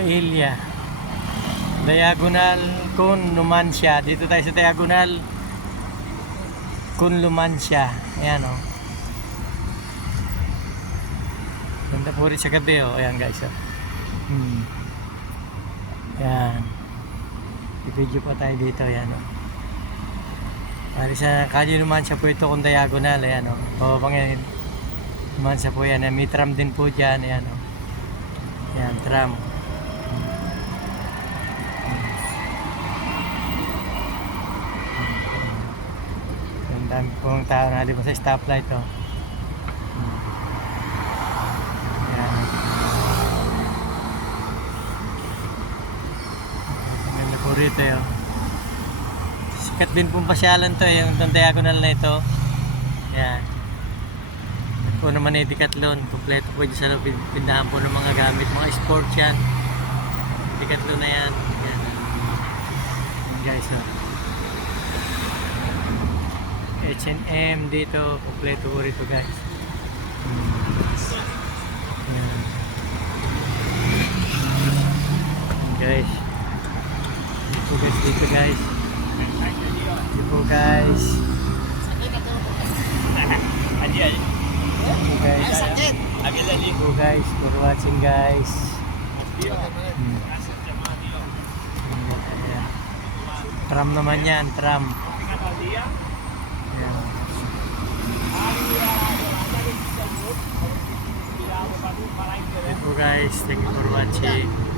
Ilya. Diagonal Kun Lumancia. Dito tayo sa Diagonal Kun Lumancia. Ayan o. Ganda po rin sa gabi o. Ayan guys o. Ayan. I-video pa tayo dito. Ayan o. Bali sa Kalye Lumancia po ito kung diagonal. Ayan o. Pababangin. Lumancia po yan. May tram din po dyan. Ayan o. Ayan, tram. Ang dami pong tao na halip sa stoplight o. Ayan. Ang ganda po rito o. Sikat din pong pasyalan to yung diagonal na ito. Ayan. Po naman ay Decathlon, kompleto po dyan sa loob, pindahan po ng mga gamit, mga sports yan. Decathlon na yan. Yan guys, H&M dito, kompleto po rito guys. Yan. Guys, dito guys. Dito guys. Thank you guys for watching guys. Tram naman yan, tram. Thank you guys, thank you for watching.